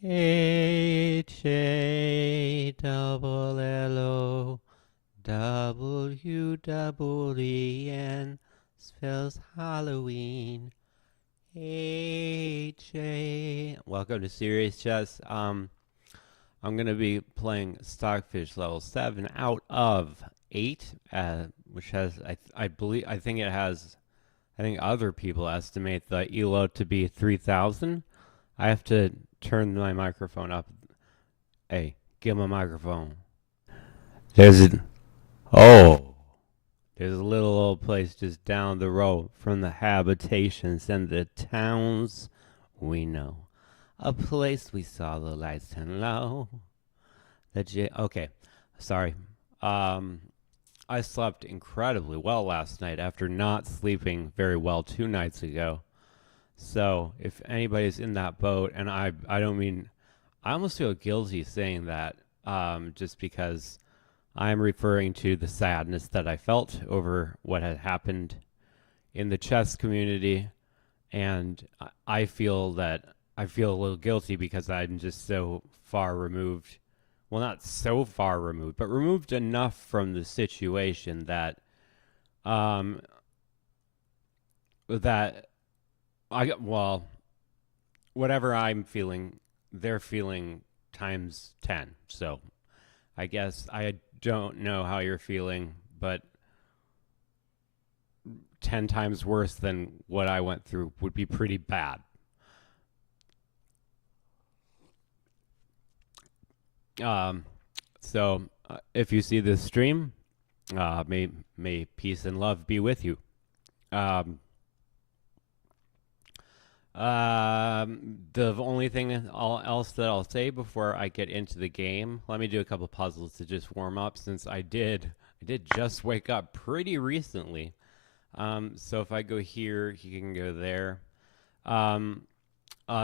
HALLO WEEN spells Halloween. Welcome to Serious Chess. I'm gonna be playing Stockfish level 7 out of 8, which has I think it has. I think other people estimate the ELO to be 3,000. I have to turn my microphone up. Hey, give him a microphone. There's a there's a little old place just down the road from the habitations and the towns we know. A place we saw the lights turn low. Okay, sorry. I slept incredibly well last night after not sleeping very well 2 nights ago. So if anybody's in that boat, and I don't mean, I almost feel guilty saying that, just because I'm referring to the sadness that I felt over what had happened in the chess community, and I feel a little guilty because I'm just so far removed. Well, not so far removed, but removed enough from the situation that whatever I'm feeling, they're feeling times 10. So I guess I don't know how you're feeling, but 10 times worse than what I went through would be pretty bad. So if you see this stream, may peace and love be with you. The only thing else that I'll say before I get into the game, let me do a couple puzzles to just warm up, since I did just wake up pretty recently. So if I go here, he can go there.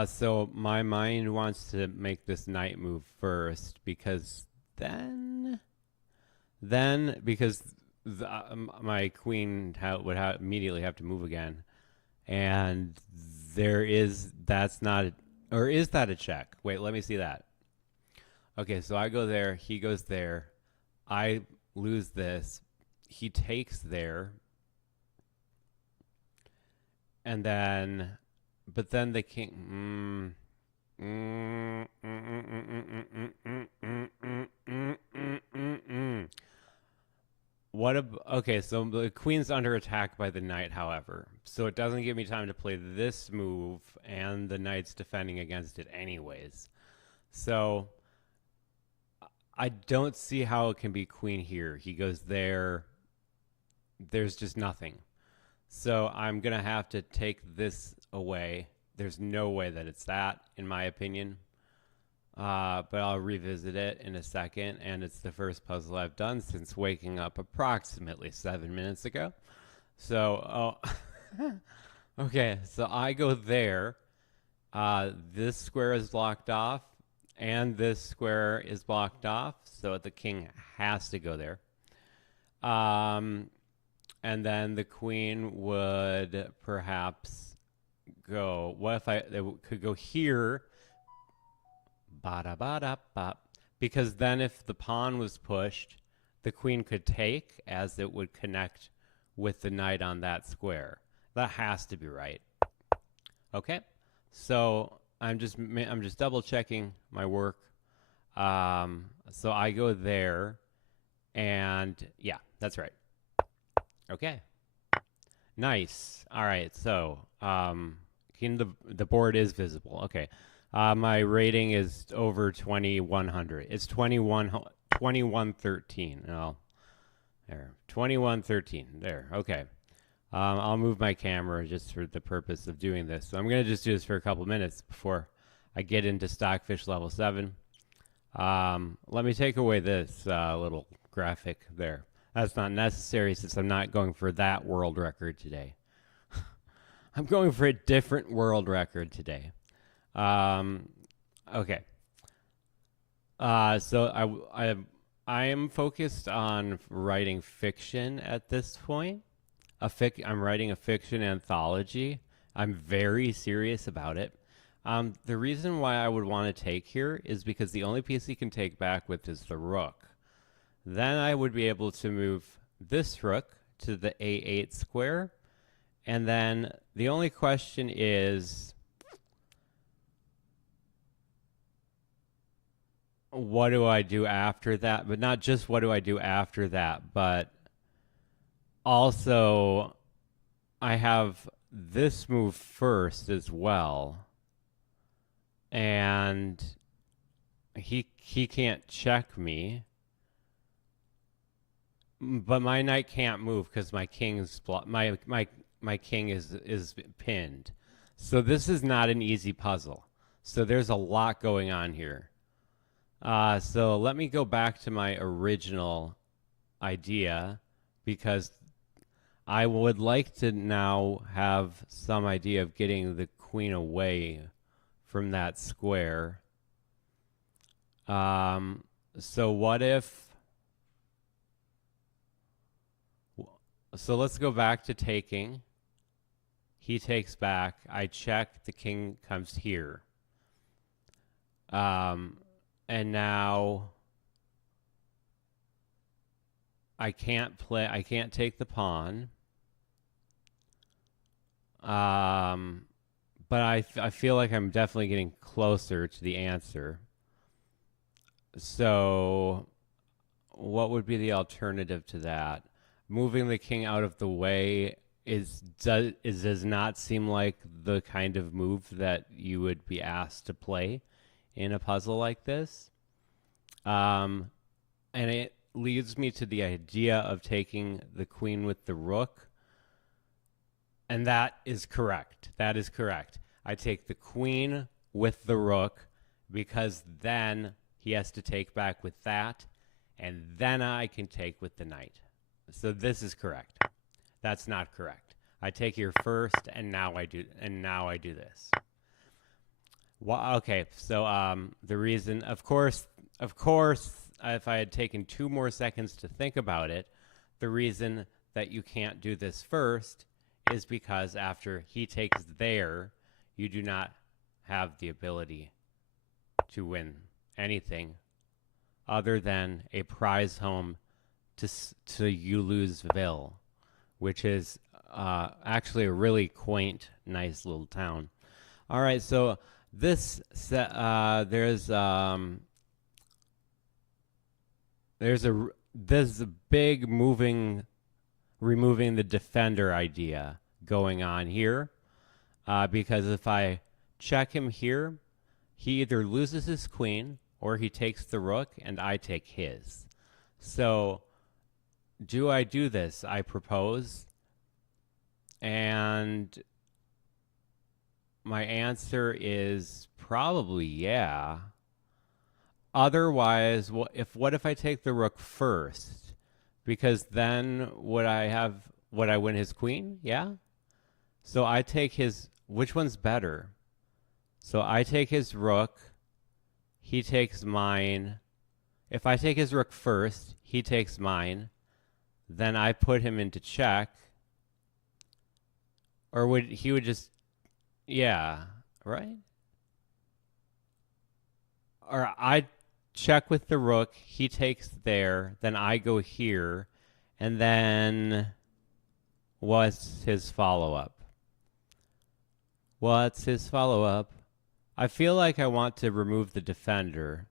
So my mind wants to make this knight move first, because then because my queen would immediately have to move again, and that's not, or is that a check? Wait, let me see that. Okay, so I go there, he goes there, I lose this, he takes there, and then, but then the king. Okay, so the queen's under attack by the knight, however, so it doesn't give me time to play this move, and the knight's defending against it anyways. So I don't see how it can be queen here. He goes there. There's just nothing. So I'm going to have to take this away. There's no way that it's that, in my opinion. But I'll revisit it in a second, and it's the first puzzle I've done since waking up approximately 7 minutes ago. So, okay, so I go there. This square is blocked off, and this square is blocked off, so the king has to go there. And then the queen would perhaps go. What if they could go here? Ba-da-ba-da-ba. Because then if the pawn was pushed, the queen could take, as it would connect with the knight on that square. That has to be right. Okay, so I'm just double checking my work. So I go there, and yeah, that's right. Okay, nice. All right, so the board is visible. Okay, my rating is over 2100. It's 2113. Oh, there, 2113. There. Okay. I'll move my camera just for the purpose of doing this. So I'm going to just do this for a couple minutes before I get into Stockfish level 7. Let me take away this little graphic there. That's not necessary, since I'm not going for that world record today. I'm going for a different world record today. Okay. So I am focused on writing fiction at this point. I'm writing a fiction anthology. I'm very serious about it. The reason why I would want to take here is because the only piece he can take back with is the rook. Then I would be able to move this rook to the A8 square. And then the only question is, what do I do after that? But not just what do I do after that, but also I have this move first as well. And he can't check me. But my knight can't move because my king's my king is pinned. So this is not an easy puzzle. So there's a lot going on here. So let me go back to my original idea because I would like to now have some idea of getting the queen away from that square. So what if... So let's go back to taking. He takes back. I check. The king comes here. And now I can't take the pawn. But I feel like I'm definitely getting closer to the answer. So what would be the alternative to that? Moving the king out of the way does not seem like the kind of move that you would be asked to play in a puzzle like this. And it leads me to the idea of taking the queen with the rook. And that is correct. That is correct. I take the queen with the rook because then he has to take back with that. And then I can take with the knight. So this is correct. That's not correct. I take here first, and now I do this. Well, okay. So the reason, of course, if I had taken 2 more seconds to think about it, the reason that you can't do this first is because after he takes there, you do not have the ability to win anything other than a prize home to Ulouzville, which is actually a really quaint, nice little town. All right, so this there's a big removing the defender idea going on here, because if I check him here, he either loses his queen or he takes the rook and I take his. So do I do this? I propose. And my answer is probably yeah. Otherwise, what if I take the rook first? Because then would I win his queen? Yeah. So I take his, which one's better? So I take his rook, he takes mine. If I take his rook first, he takes mine. Then I put him into check. Or he would just, yeah, right? Or I check with the rook, he takes there, then I go here, and then what's his follow-up? What's his follow-up? I feel like I want to remove the defender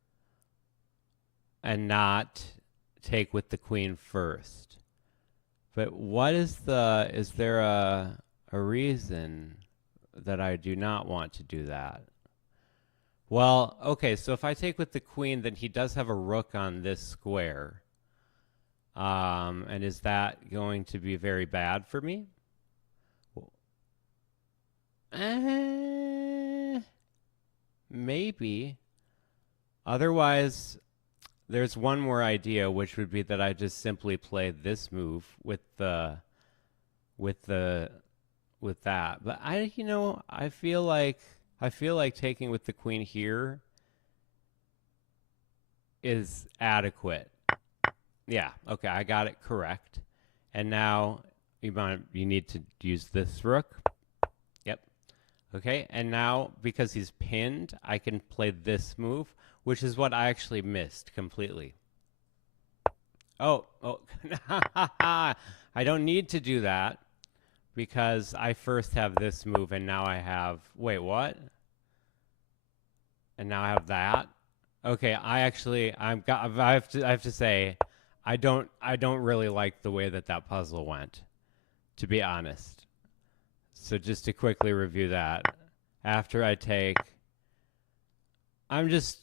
and not take with the queen first. But what is there a reason that I do not want to do that? Well, okay, so if I take with the queen, then he does have a rook on this square. And is that going to be very bad for me? Maybe. Otherwise, there's one more idea, which would be that I just simply play this move with that. But I feel like taking with the queen here is adequate. Yeah, okay, I got it correct. And now you need to use this rook. Yep. Okay, and now because he's pinned, I can play this move, which is what I actually missed completely. Oh, I don't need to do that because I first have this move and now I have, wait, what? And now I have that. Okay, I have to say, I don't really like the way that puzzle went, to be honest. So just to quickly review that, after I take, I just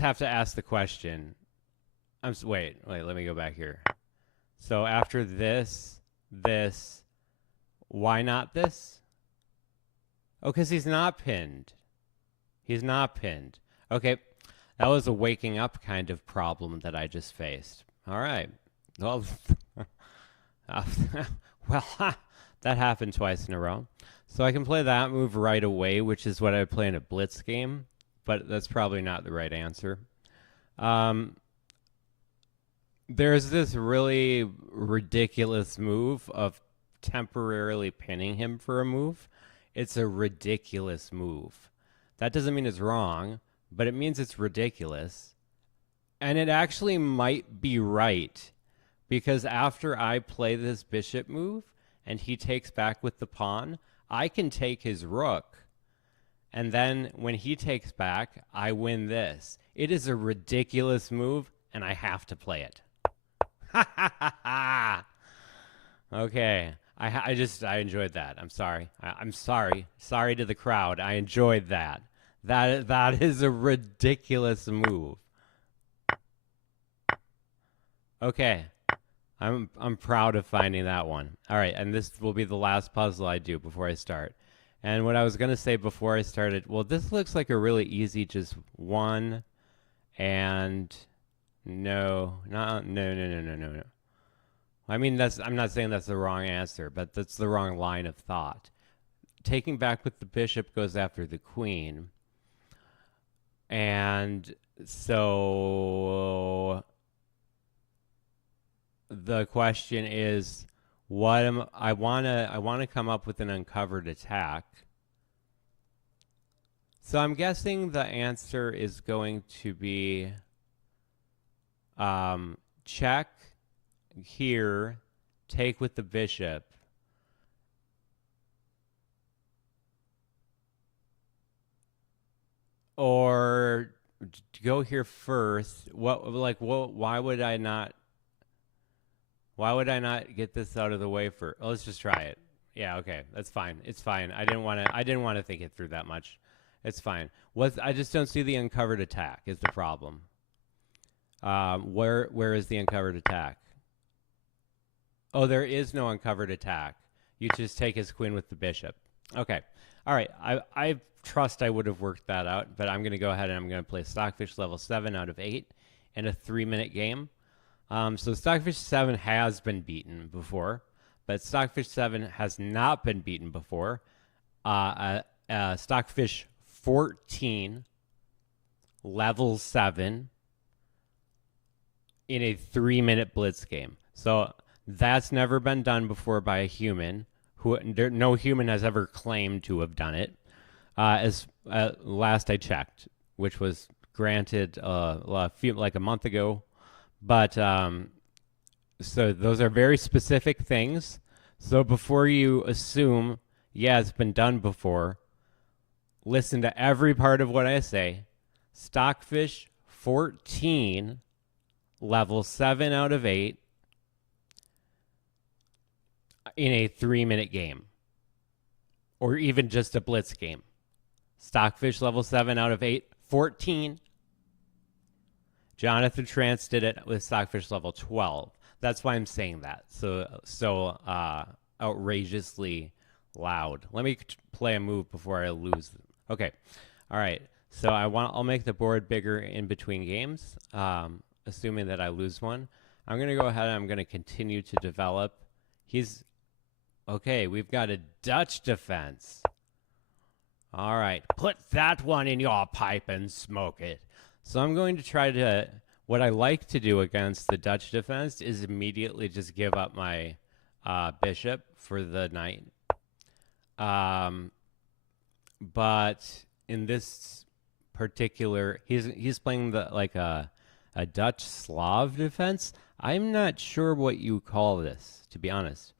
have to ask the question. Wait, let me go back here. So after this, why not this? Oh, because he's not pinned. He's not pinned. Okay, that was a waking up kind of problem that I just faced. All right. Well, well, that happened twice in a row. So I can play that move right away, which is what I would play in a blitz game, but that's probably not the right answer. There's this really ridiculous move of temporarily pinning him for a move. It's a ridiculous move. That doesn't mean it's wrong, but it means it's ridiculous. And it actually might be right, because after I play this bishop move and he takes back with the pawn, I can take his rook. And then when he takes back, I win this. It is a ridiculous move, and I have to play it. Okay. I enjoyed that. I'm sorry. I'm sorry. Sorry to the crowd. I enjoyed that. That is a ridiculous move. Okay. I'm proud of finding that one. All right, and this will be the last puzzle I do before I start. And what I was going to say before I started, well, this looks like a really easy just one and no. I mean, I'm not saying that's the wrong answer, but that's the wrong line of thought. Taking back with the bishop goes after the queen. And so the question is, I want to come up with an uncovered attack. So I'm guessing the answer is going to be check here, take with the bishop. Or go here first. Why would I not get this out of the way for? Let's just try it. Yeah, okay. That's fine. It's fine. I didn't want to think it through that much. It's fine. I just don't see the uncovered attack is the problem. Where is the uncovered attack? Oh, there is no uncovered attack. You just take his queen with the bishop. Okay. All right. I trust I would have worked that out, but I'm going to go ahead and I'm going to play Stockfish level 7 out of 8 in a 3-minute game. So Stockfish 7 has been beaten before, but Stockfish 7 has not been beaten before. Stockfish 14 level 7 in a 3-minute blitz game. So that's never been done before by a human. No human has ever claimed to have done it. As last I checked, which was granted like a month ago. But so those are very specific things. So before you assume, yeah, it's been done before, listen to every part of what I say. Stockfish 14, level 7 out of 8 in a 3-minute game. Or even just a blitz game. Stockfish level 7 out of 8, 14. Jonathan Trance did it with Stockfish level 12. That's why I'm saying that. So outrageously loud. Let me play a move before I lose. Okay. All right. So I'll make the board bigger in between games, assuming that I lose one. I'm going to go ahead and I'm going to continue to develop. Okay, we've got a Dutch defense. All right, put that one in your pipe and smoke it. So I'm going to try to, what I like to do against the Dutch defense is immediately just give up my bishop for the knight. but in this particular, he's playing the like a Dutch Slav defense. I'm not sure what you call this, to be honest.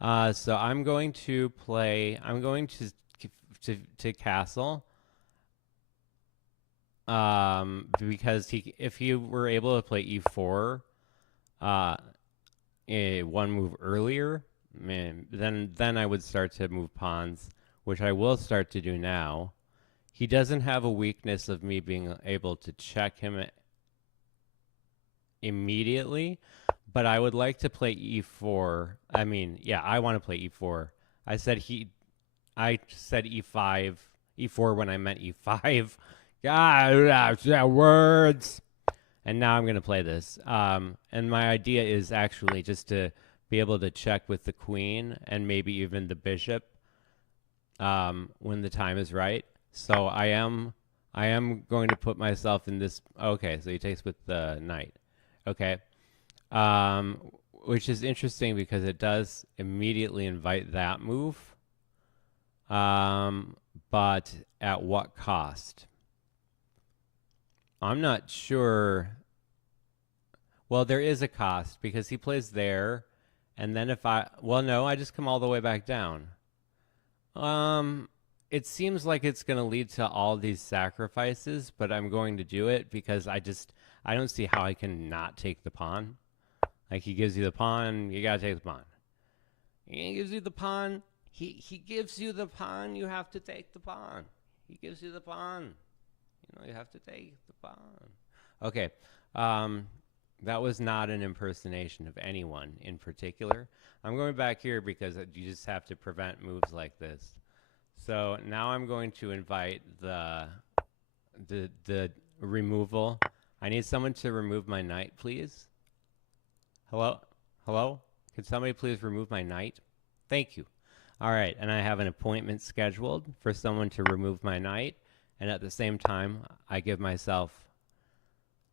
So I'm going to play. I'm going to castle. Because if he were able to play e4, one move earlier, man, then I would start to move pawns, which I will start to do now. He doesn't have a weakness of me being able to check him immediately, but I would like to play e4. I mean, yeah, I want to play e4. I said e5, e4 when I meant e5. God, words. And now I'm going to play this. And my idea is actually just to be able to check with the queen and maybe even the bishop when the time is right. So I am going to put myself in this. Okay, so he takes with the knight. Okay. Which is interesting because it does immediately invite that move. But at what cost? I'm not sure. Well, there is a cost because he plays there, and then if no, I just come all the way back down. It seems like it's going to lead to all these sacrifices, but I'm going to do it because I don't see how I can not take the pawn. Like, he gives you the pawn, you got to take the pawn. He gives you the pawn, he gives you the pawn, you have to take the pawn. He gives you the pawn. You have to take the pawn. Okay. That was not an impersonation of anyone in particular. I'm going back here because you just have to prevent moves like this. So now I'm going to invite the removal. I need someone to remove my knight, please. Hello? Hello? Can somebody please remove my knight? Thank you. All right, and I have an appointment scheduled for someone to remove my knight. And at the same time, I give myself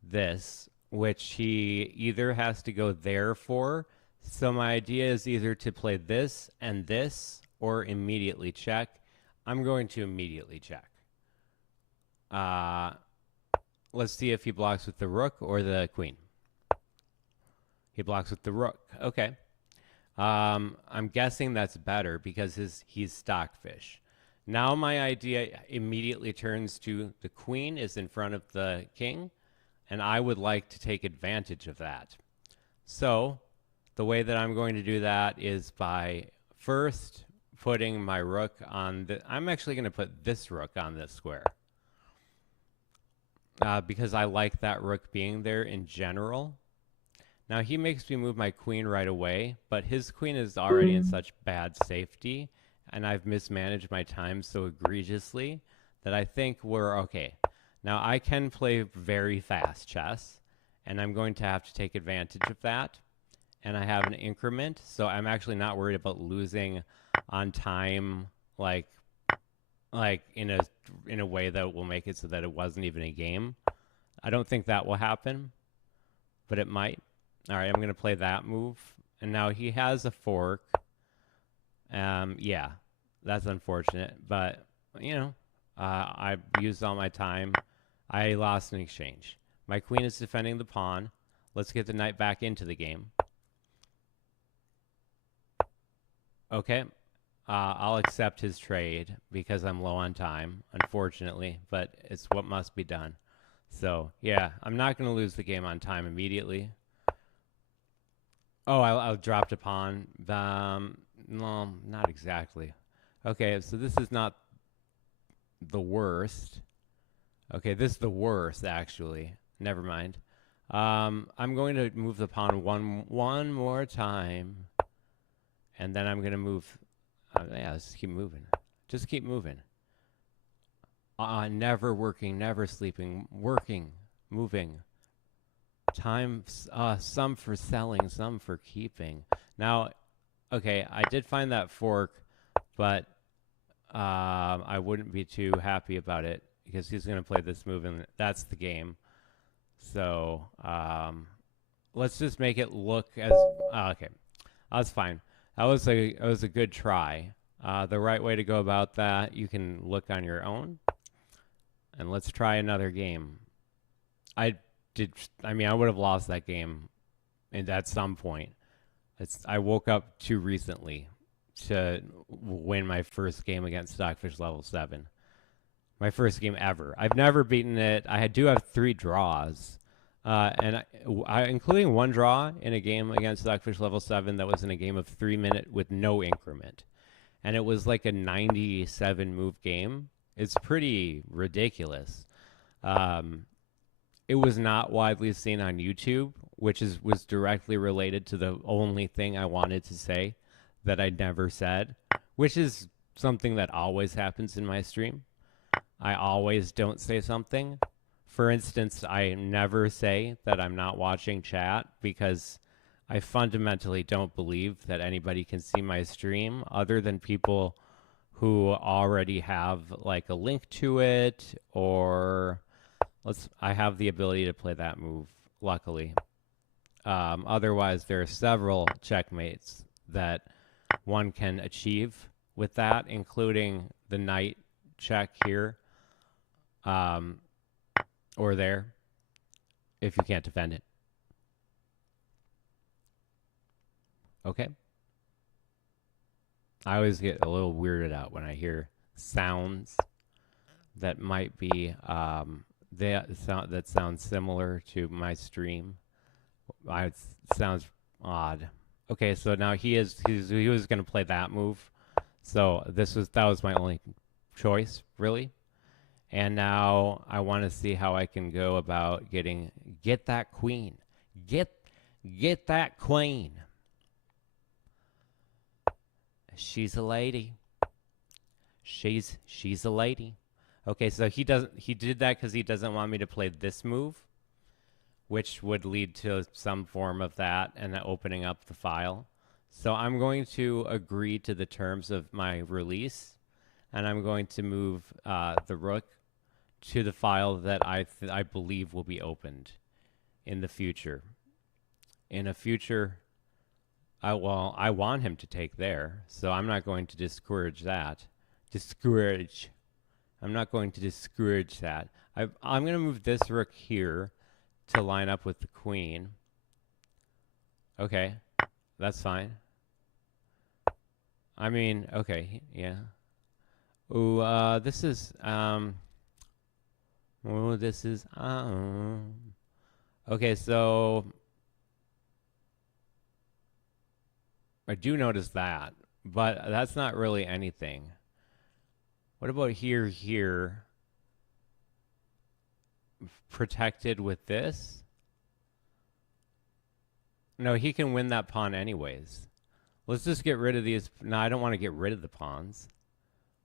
this, which he either has to go there for. So my idea is either to play this and this or immediately check. I'm going to immediately check. Let's see if he blocks with the rook or the queen. He blocks with the rook. Okay. I'm guessing that's better because he's Stockfish. Now my idea immediately turns to the queen is in front of the king, and I would like to take advantage of that. So the way that I'm going to do that is by first putting my rook on I'm actually going to put this rook on this square. Because I like that rook being there in general. Now he makes me move my queen right away, but his queen is already in such bad safety, and I've mismanaged my time so egregiously that I think we're okay. Now I can play very fast chess, and I'm going to have to take advantage of that. And I have an increment, so I'm actually not worried about losing on time, like in a way that will make it so that it wasn't even a game. I don't think that will happen, but it might. All right, I'm going to play that move. And now he has a fork. Yeah, that's unfortunate. But, I used all my time. I lost an exchange. My queen is defending the pawn. Let's get the knight back into the game. Okay. I'll accept his trade because I'm low on time, unfortunately. But it's what must be done. So, yeah, I'm not going to lose the game on time immediately. Oh, I'll drop a pawn. No, not exactly. Okay, so this is not the worst. Okay, this is the worst, actually. Never mind. I'm going to move the pawn one more time. And then I'm going to move. Yeah, let's keep moving. Just keep moving. Never working, never sleeping. Working, moving. Time, some for selling, some for keeping. Now, okay, I did find that fork, but I wouldn't be too happy about it because he's going to play this move, and that's the game. So let's just make it look as okay. That's fine. That was a good try. The right way to go about that, you can look on your own. And let's try another game. I would have lost that game at some point. I woke up too recently to win my first game against Stockfish level 7. My first game ever. I've never beaten it. I do have 3 draws. Including 1 draw in a game against Stockfish level 7 that was in a game of 3 minute with no increment. And it was like a 97 move game. It's pretty ridiculous. It was not widely seen on YouTube, which was directly related to the only thing I wanted to say that I never said, which is something that always happens in my stream. I always don't say something. For instance, I never say that I'm not watching chat because I fundamentally don't believe that anybody can see my stream other than people who already have like a link to it, or I have the ability to play that move, luckily. Otherwise, there are several checkmates that one can achieve with that, including the knight check here, or there, if you can't defend it. Okay. I always get a little weirded out when I hear sounds that might be that sounds similar to my stream. It sounds odd. Okay, so now he was going to play that move, so that was my only choice, really. And now I want to see how I can go about get that queen, get that queen. She's a lady. She's a lady. Okay, so he did that because he doesn't want me to play this move, which would lead to some form of that and opening up the file. So I'm going to agree to the terms of my release, and I'm going to move the rook to the file that I believe will be opened in the future. In a future, I want him to take there, so I'm not going to discourage that. I'm not going to discourage that. I'm going to move this rook here to line up with the queen. Okay, that's fine. I mean, okay, yeah. Ooh, this is, okay, so I do notice that, but that's not really anything. What about here? Protected with this? No, he can win that pawn anyways. Let's just get rid of these. No, I don't want to get rid of the pawns.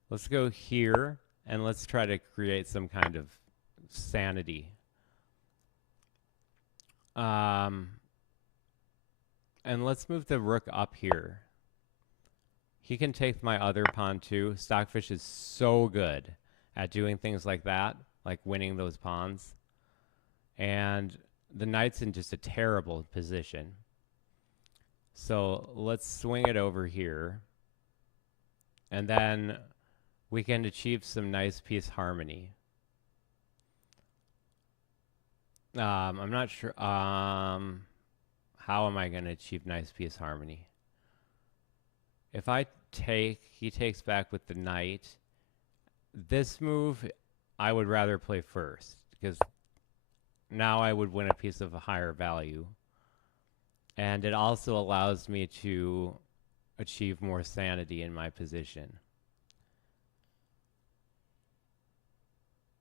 Let's go here, and let's try to create some kind of sanity. And let's move the rook up here. He can take my other pawn too. Stockfish is so good at doing things like that, like winning those pawns. And the knight's in just a terrible position. So let's swing it over here. And then we can achieve some nice piece harmony. I'm not sure. How am I going to achieve nice piece harmony? If I take, he takes back with the knight. This move, I would rather play first, because now I would win a piece of a higher value. And it also allows me to achieve more sanity in my position.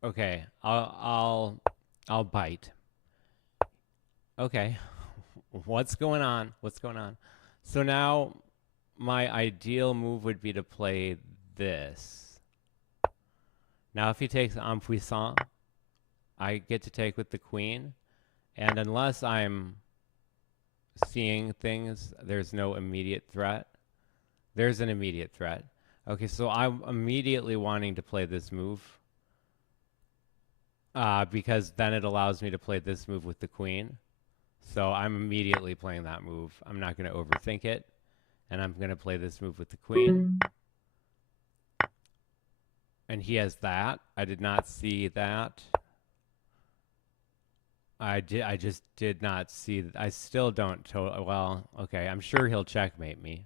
Okay, I'll bite. Okay, what's going on? What's going on? So now my ideal move would be to play this. Now if he takes en puissant, I get to take with the queen, and unless I'm seeing things, there's no immediate threat. There's an immediate threat. Okay, so I'm immediately wanting to play this move, because then it allows me to play this move with the queen. So I'm immediately playing that move. I'm not going to overthink it, and I'm going to play this move with the queen. And he has that. I did not see that. I just did not see. I still don't. Well, okay. I'm sure he'll checkmate me.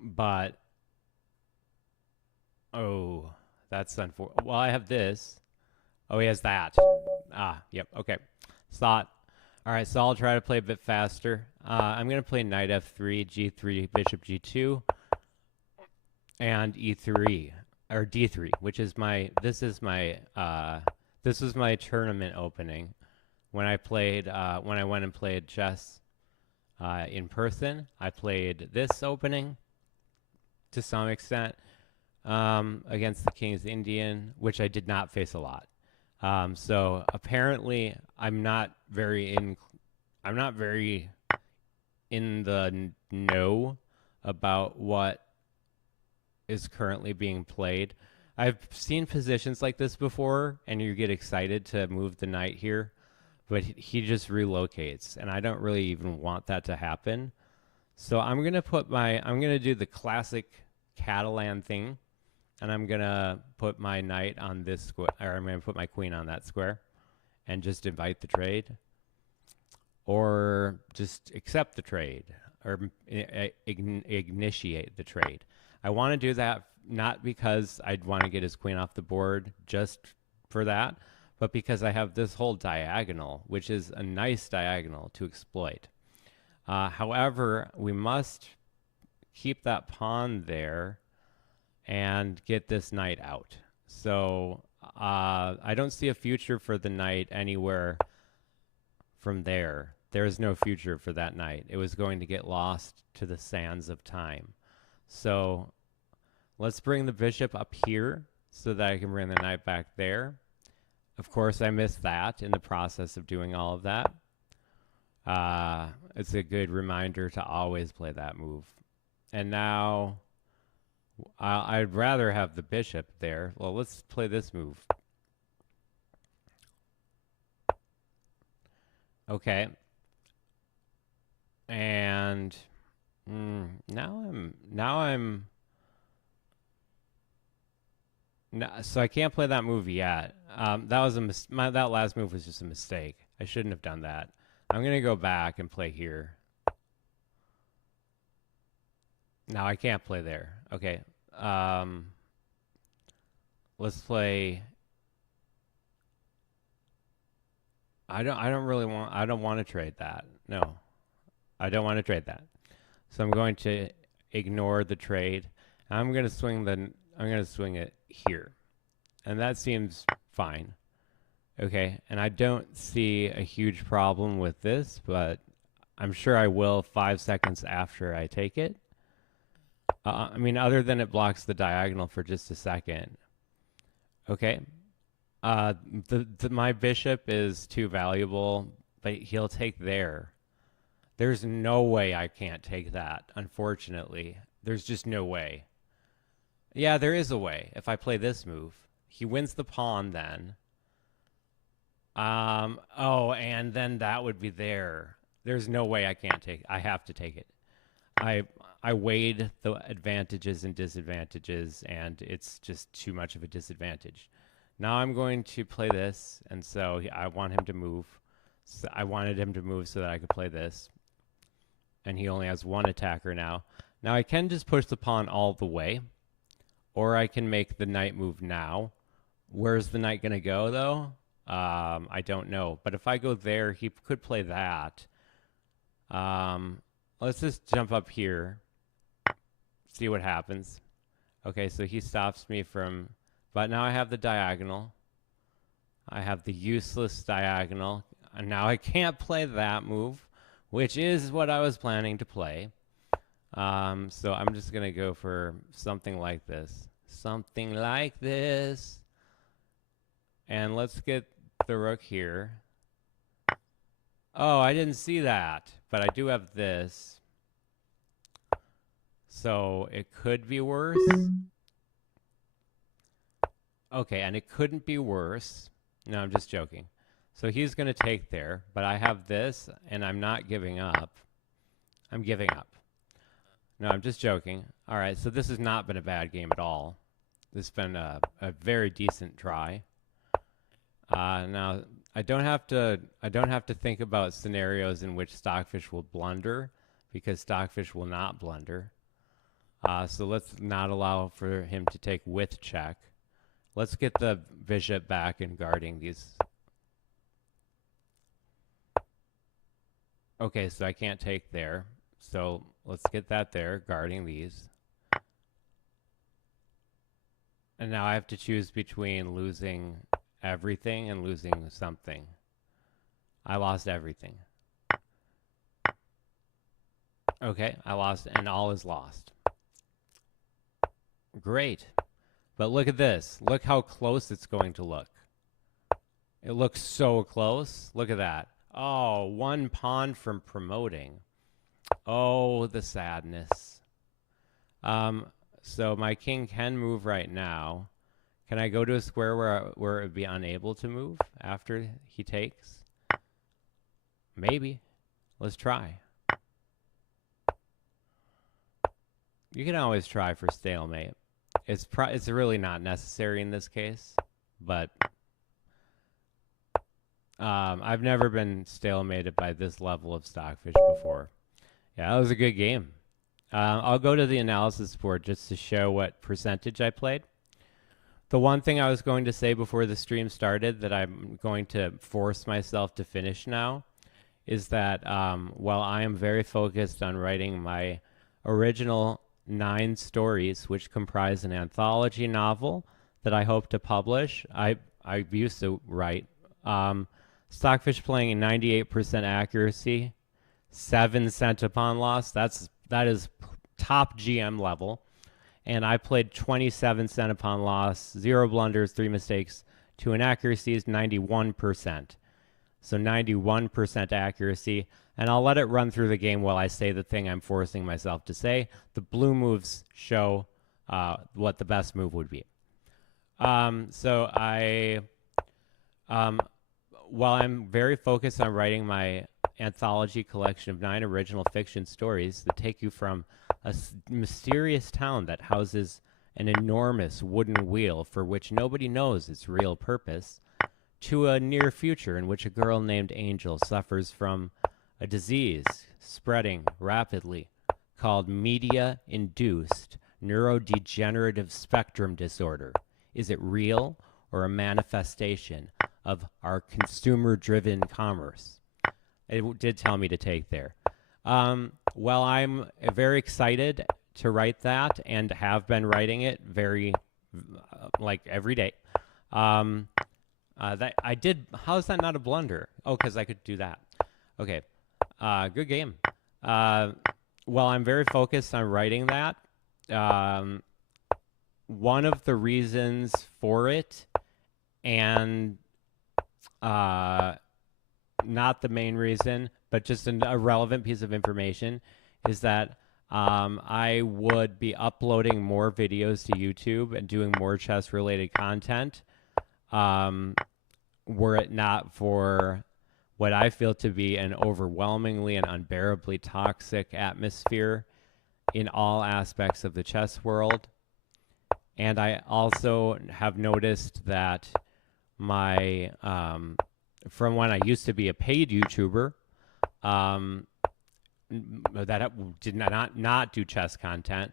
But oh, that's unfortunate. Well, I have this. Oh, he has that. Ah, yep. Okay. Thought. All right. So I'll try to play a bit faster. I'm gonna play knight f3, g3, bishop g2, and e3 or d3, which is my. This is my. This was my tournament opening when I played. When I went and played chess in person, I played this opening to some extent against the King's Indian, which I did not face a lot. So apparently, I'm not very in the know about what is currently being played. I've seen positions like this before, and you get excited to move the knight here, but he just relocates, and I don't really even want that to happen. So I'm gonna do the classic Catalan thing, and I'm gonna put my knight on this square, or I'm gonna put my queen on that square, and just invite the trade, or just accept the trade, or initiate the trade. I want to do that not because I'd want to get his queen off the board just for that, but because I have this whole diagonal, which is a nice diagonal to exploit. However, we must keep that pawn there and get this knight out. So I don't see a future for the knight anywhere from there. There is no future for that knight. It was going to get lost to the sands of time. So let's bring the bishop up here so that I can bring the knight back there. Of course, I missed that in the process of doing all of that. It's a good reminder to always play that move. And now I'd rather have the bishop there. Well, let's play this move. Okay. And so I can't play that move yet. That was that last move was just a mistake. I shouldn't have done that. I'm gonna go back and play here. No, I can't play there. Okay. Let's play. I don't want to trade that. No. I don't want to trade that. So I'm going to ignore the trade. I'm going to swing it here. And that seems fine. Okay, and I don't see a huge problem with this, but I'm sure I will 5 seconds after I take it. I mean, other than it blocks the diagonal for just a second. Okay. My bishop is too valuable, but he'll take there. There's no way I can't take that, unfortunately. There's just no way. Yeah, there is a way if I play this move. He wins the pawn then. Oh, and then that would be there. There's no way I can't take it. I have to take it. I weighed the advantages and disadvantages, and it's just too much of a disadvantage. Now I'm going to play this, and so I want him to move. So I wanted him to move so that I could play this. And he only has one attacker now. Now I can just push the pawn all the way, or I can make the knight move now. Where's the knight going to go, though? I don't know. But if I go there, he could play that. Let's just jump up here, see what happens. Okay, so he stops me from... But now I have the diagonal. I have the useless diagonal. And now I can't play that move, which is what I was planning to play. So I'm just going to go for something like this. Something like this. And let's get the rook here. Oh, I didn't see that. But I do have this. So it could be worse. Okay, and it couldn't be worse. No, I'm just joking. So he's going to take there, but I have this, and I'm not giving up. I'm giving up. No, I'm just joking. All right, so this has not been a bad game at all. This has been a very decent try. Now I don't have to think about scenarios in which Stockfish will blunder, because Stockfish will not blunder. So let's not allow for him to take with check. Let's get the bishop back and guarding these. Okay, so I can't take there. So let's get that there, guarding these. And now I have to choose between losing everything and losing something. I lost everything. Okay, I lost, and all is lost. Great. But look at this. Look how close it's going to look. It looks so close. Look at that. Oh, one pawn from promoting. Oh, the sadness. So my king can move right now. Can I go to a square where it would be unable to move after he takes? Maybe. Let's try. You can always try for stalemate. It's really not necessary in this case, but I've never been stalemated by this level of Stockfish before. Yeah, that was a good game. I'll go to the analysis board just to show what percentage I played. The one thing I was going to say before the stream started that I'm going to force myself to finish now is that while I am very focused on writing my original 9 stories, which comprise an anthology novel that I hope to publish, I used to write Stockfish playing a 98% accuracy, 7 centipon loss. That is top GM level. And I played 27 centipon loss, 0 blunders, 3 mistakes, 2 inaccuracies, 91%. So 91% accuracy. And I'll let it run through the game while I say the thing I'm forcing myself to say. The blue moves show what the best move would be. So while I'm very focused on writing my anthology collection of 9 original fiction stories that take you from a mysterious town that houses an enormous wooden wheel for which nobody knows its real purpose, to a near future in which a girl named Angel suffers from a disease spreading rapidly called media-induced neurodegenerative spectrum disorder. Is it real or a manifestation of our consumer-driven commerce? It did tell me to take there. Well, I'm very excited to write that and have been writing it very, like every day. That I did. How is that not a blunder? Oh, because I could do that. Okay. Good game. Well, I'm very focused on writing that. One of the reasons for it, and not the main reason, but just a relevant piece of information, is that I would be uploading more videos to YouTube and doing more chess-related content were it not for what I feel to be an overwhelmingly and unbearably toxic atmosphere in all aspects of the chess world. And I also have noticed that my from when I used to be a paid YouTuber that did not do chess content,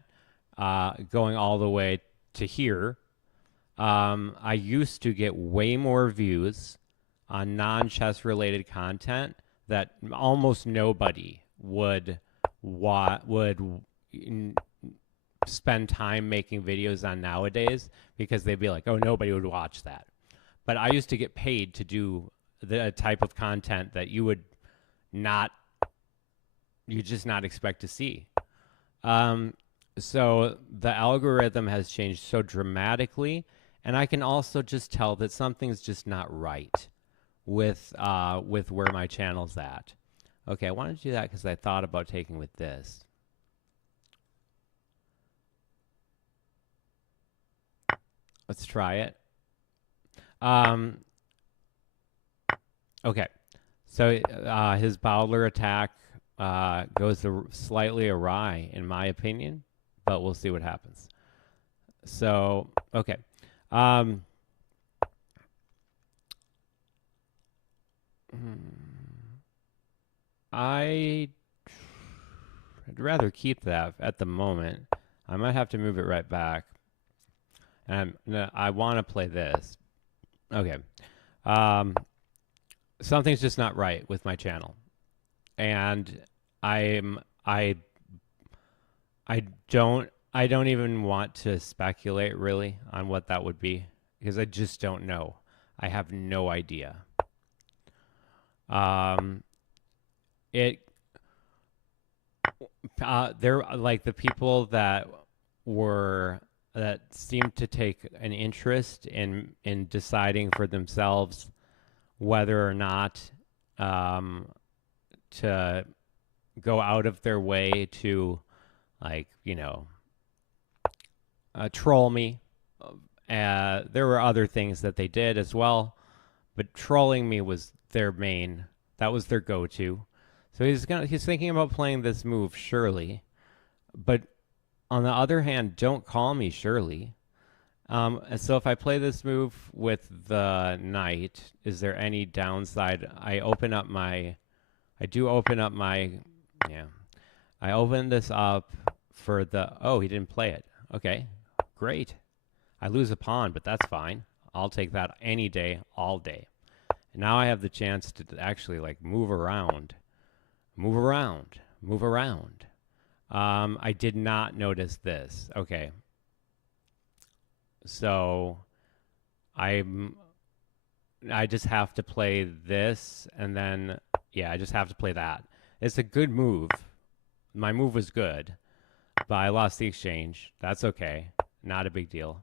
going all the way to here, I used to get way more views on non-chess related content that almost nobody would spend time making videos on nowadays, because they'd be like, oh, nobody would watch that. But I used to get paid to do the type of content that you just not expect to see. So the algorithm has changed so dramatically, and I can also just tell that something's just not right with where my channel's at. Okay, I wanted to do that because I thought about taking with this. Let's try it. Okay, so his Bowdler attack goes slightly awry, in my opinion, but we'll see what happens. So, okay. I'd rather keep that at the moment. I might have to move it right back. And I want to play this. Okay. Um, something's just not right with my channel. And I'm I don't even want to speculate really on what that would be because I just don't know. I have no idea. It they're like the people that seemed to take an interest in deciding for themselves whether or not to go out of their way to, like, troll me. There were other things that they did as well, but trolling me was their main. That was their go-to. So he's thinking about playing this move, Shirley. But on the other hand, don't call me Shirley. So if I play this move with the knight, is there any downside? I do open up my, yeah. I open this up for the, oh, he didn't play it. Okay, great. I lose a pawn, but that's fine. I'll take that any day, all day. And now I have the chance to actually like move around. I did not notice this. Okay. So I just have to play this, and then, yeah, I just have to play that. It's a good move. My move was good, but I lost the exchange. That's okay. Not a big deal.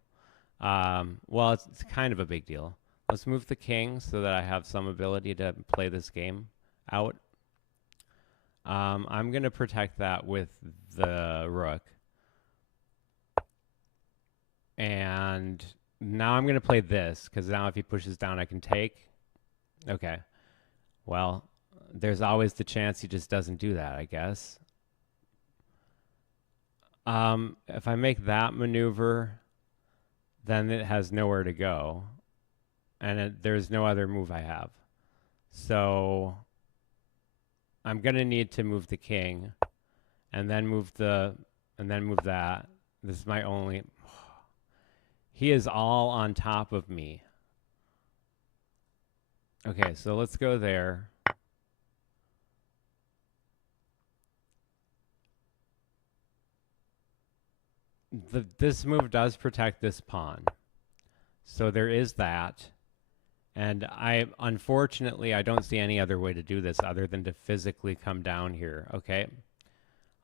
Well, it's kind of a big deal. Let's move the king so that I have some ability to play this game out. I'm going to protect that with the rook. And now I'm going to play this, because now if he pushes down, I can take. Okay. Well, there's always the chance he just doesn't do that, I guess. If I make that maneuver, then it has nowhere to go. And there's no other move I have. So I'm going to need to move the king and then move that. This is my only... He is all on top of me. Okay, so let's go there. This move does protect this pawn. So there is that. And unfortunately, I don't see any other way to do this other than to physically come down here. Okay.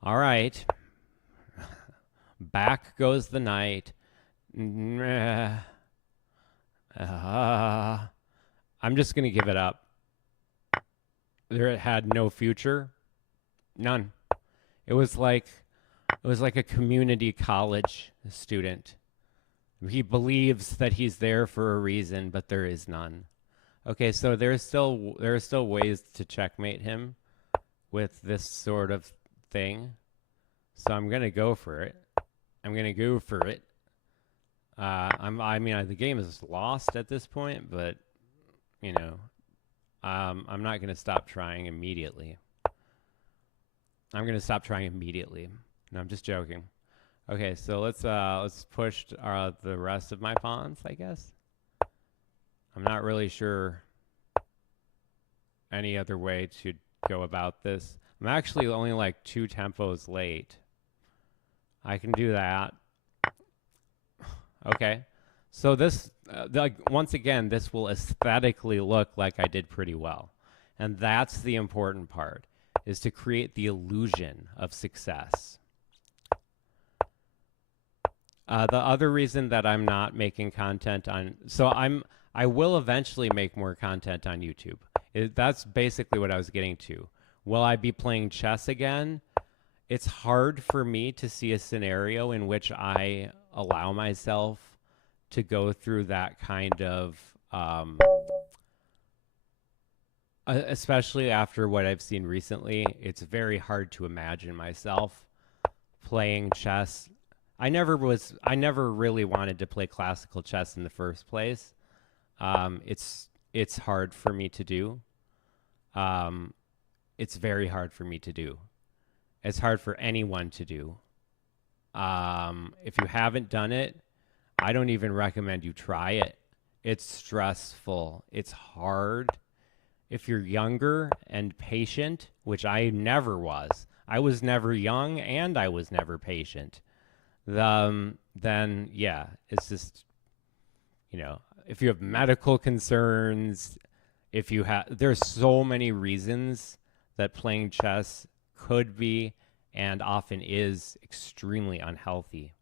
All right. Back goes the knight. I'm just going to give it up. There had no future. None. It was like a community college student. He believes that he's there for a reason, but there is none. Okay, so there are still ways to checkmate him with this sort of thing. So I'm going to go for it. I mean, the game is lost at this point, but I'm not going to stop trying immediately. No, I'm just joking. Okay, so let's push the rest of my pawns, I guess. I'm not really sure any other way to go about this. I'm actually only like 2 tempos late. I can do that. Okay. So this, once again, this will aesthetically look like I did pretty well. And that's the important part, is to create the illusion of success. The other reason that I'm not making content on, I will eventually make more content on YouTube. That's basically what I was getting to. Will I be playing chess again? It's hard for me to see a scenario in which I allow myself to go through that kind of, especially after what I've seen recently. It's very hard to imagine myself playing chess. I never really wanted to play classical chess in the first place. It's hard for me to do. It's very hard for me to do. It's hard for anyone to do. If you haven't done it, I don't even recommend you try it. It's stressful. It's hard. If you're younger and patient, which I never was, I was never young and I was never patient. Then yeah, it's just, if you have medical concerns, there's so many reasons that playing chess could be and often is extremely unhealthy.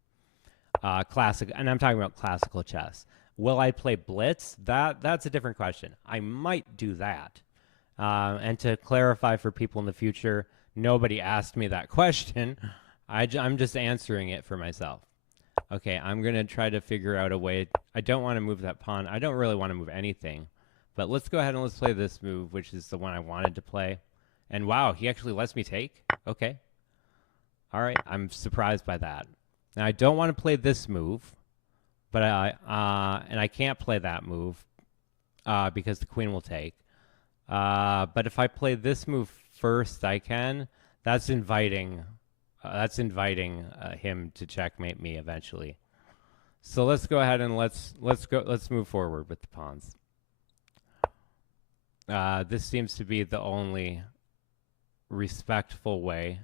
And I'm talking about classical chess. Will I play blitz? That's a different question. I might do that. And to clarify for people in the future, nobody asked me that question. I'm just answering it for myself. Okay, I'm going to try to figure out a way. I don't want to move that pawn. I don't really want to move anything. But let's go ahead and let's play this move, which is the one I wanted to play. And wow, he actually lets me take? Okay. All right, I'm surprised by that. Now, I don't want to play this move, but and I can't play that move because the queen will take. But if I play this move first, I can. That's inviting him to checkmate me eventually. So let's go ahead and let's move forward with the pawns. This seems to be the only respectful way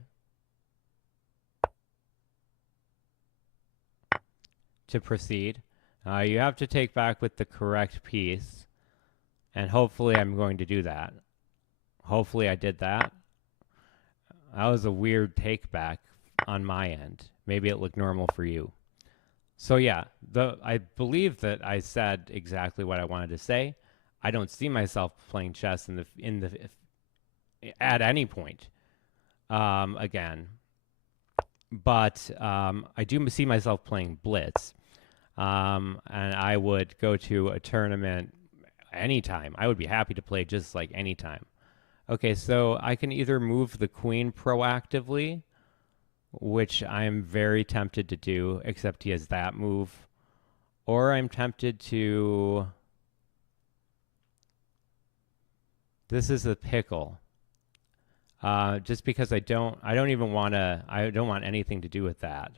to proceed. You have to take back with the correct piece, and hopefully I'm going to do that. Hopefully I did that. That was a weird take back on my end. Maybe it looked normal for you. So yeah, I believe that I said exactly what I wanted to say. I don't see myself playing chess at any point again. But I do see myself playing blitz. And I would go to a tournament anytime. I would be happy to play just like anytime. Okay, so I can either move the queen proactively, which I'm very tempted to do, except he has that move. Or I'm tempted to... This is a pickle. Just because I don't want anything to do with that.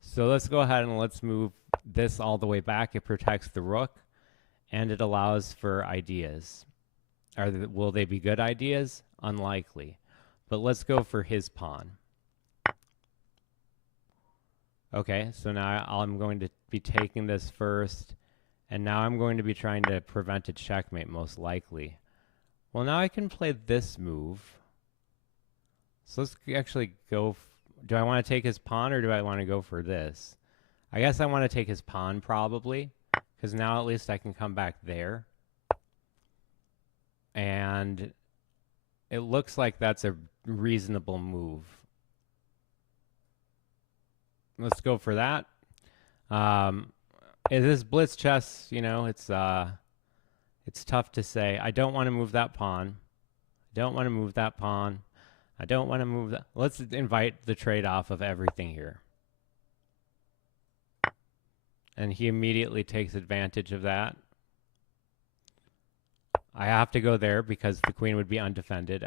So let's go ahead and let's move this all the way back. It protects the rook, and it allows for ideas. Will they be good ideas? Unlikely. But let's go for his pawn. Okay, so now I'm going to be taking this first, and now I'm going to be trying to prevent a checkmate, most likely. Well, now I can play this move. So let's actually go. Do I want to take his pawn, or do I want to go for this? I guess I want to take his pawn, probably, because now at least I can come back there. And it looks like that's a reasonable move. Let's go for that. It is blitz chess, it's tough to say. I don't want to move that pawn. I don't want to move that pawn. I don't want to move that. Let's invite the trade-off of everything here. And he immediately takes advantage of that. I have to go there because the queen would be undefended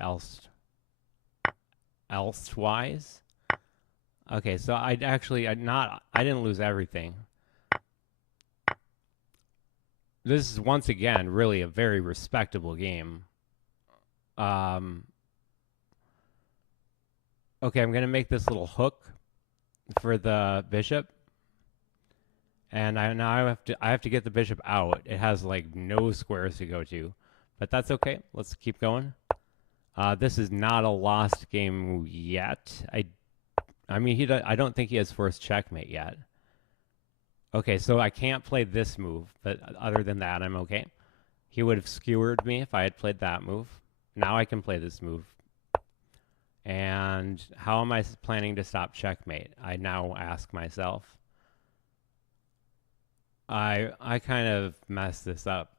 elsewise. Okay, so I didn't lose everything. This is once again really a very respectable game. Okay, I'm going to make this little hook for the bishop. And I have to get the bishop out. It has like no squares to go to. But that's okay. Let's keep going. This is not a lost game yet. I mean, I don't think he has forced checkmate yet. Okay, so I can't play this move, but other than that, I'm okay. He would have skewered me if I had played that move. Now I can play this move. And how am I planning to stop checkmate? I now ask myself. I kind of messed this up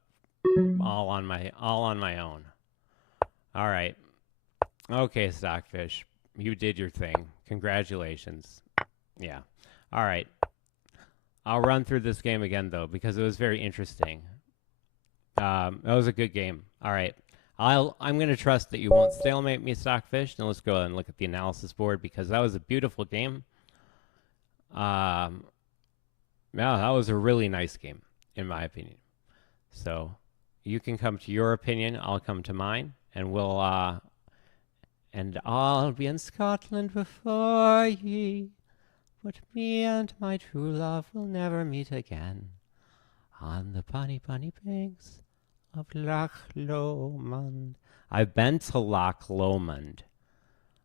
all on my own. All right. Okay, Stockfish. You did your thing. Congratulations. Yeah. All right. I'll run through this game again, though, because it was very interesting. That was a good game. All right. I'm going to trust that you won't stalemate me, Stockfish. Now let's go and look at the analysis board, because that was a beautiful game. Yeah, that was a really nice game, in my opinion. So you can come to your opinion. I'll come to mine, and we'll and I'll be in Scotland before ye, but me and my true love will never meet again on the bonny banks of Loch Lomond. I've been to Loch Lomond.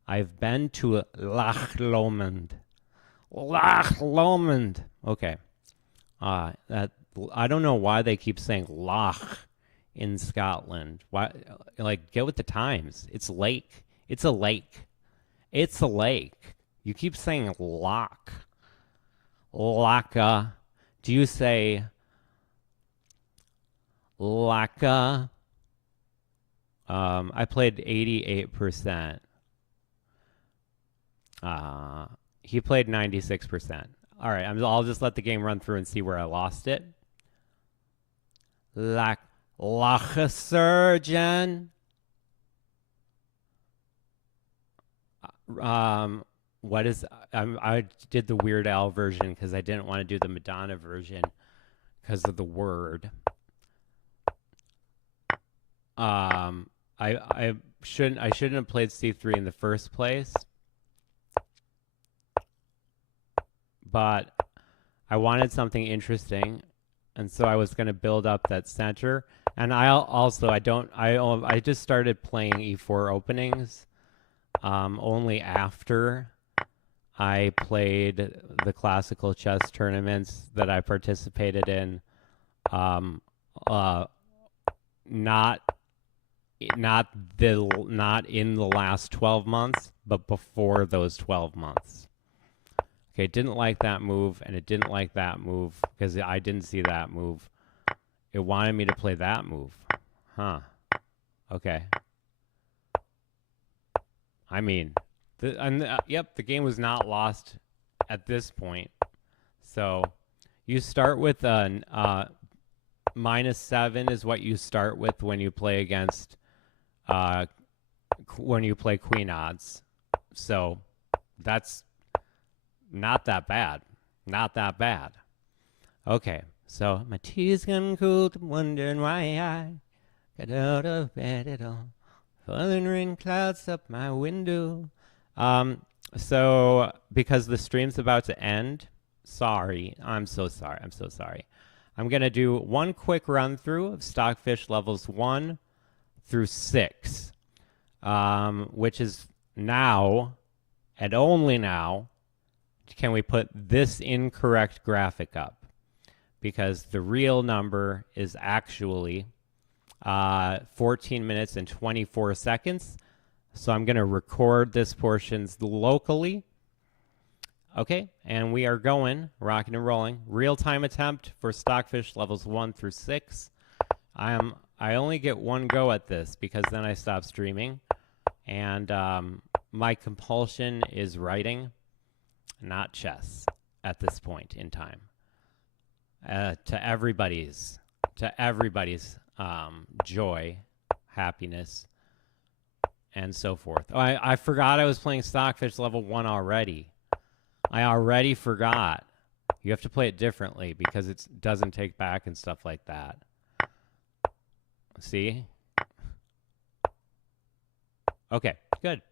I've been to Loch Lomond. Loch Lomond. Okay. That I don't know why they keep saying Loch in Scotland. Why? Like, get with the times. It's lake. It's a lake. It's a lake. You keep saying loch. Laka. Do you say Laka? I played 88%. He played 96%. All right, I'll just let the game run through and see where I lost it. Lacha surgeon. What is? I did the Weird Al version because I didn't want to do the Madonna version because of the word. I shouldn't have played C3 in the first place, but I wanted something interesting, and so I was going to build up that center. And I just started playing E4 openings only after I played the classical chess tournaments that I participated in. Not in the last 12 months, but before those 12 months. Okay, didn't like that move, and it didn't like that move because I didn't see that move. It wanted me to play that move. Huh. Okay. I mean, yep, the game was not lost at this point. So you start with -7 is what you start with when you play against when you play queen odds. So that's not that bad. Not that bad. Okay, so my tea's gone cold, I'm wondering why I got out of bed at all. Falling rain clouds up my window. So because the stream's about to end, sorry. I'm so sorry. I'm going to do one quick run through of Stockfish levels 1 through 6, which is now, and only now, can we put this incorrect graphic up, because the real number is actually 14 minutes and 24 seconds. So I'm going to record this portion locally. Okay, and we are going, rocking and rolling. Real-time attempt for Stockfish levels 1 through 6. I only get one go at this because then I stop streaming. And my compulsion is writing, not chess, at this point in time. To everybody's joy, happiness, and so forth. Oh, I forgot I was playing Stockfish level 1 already. I already forgot. You have to play it differently because it doesn't take back and stuff like that. See? Okay, good.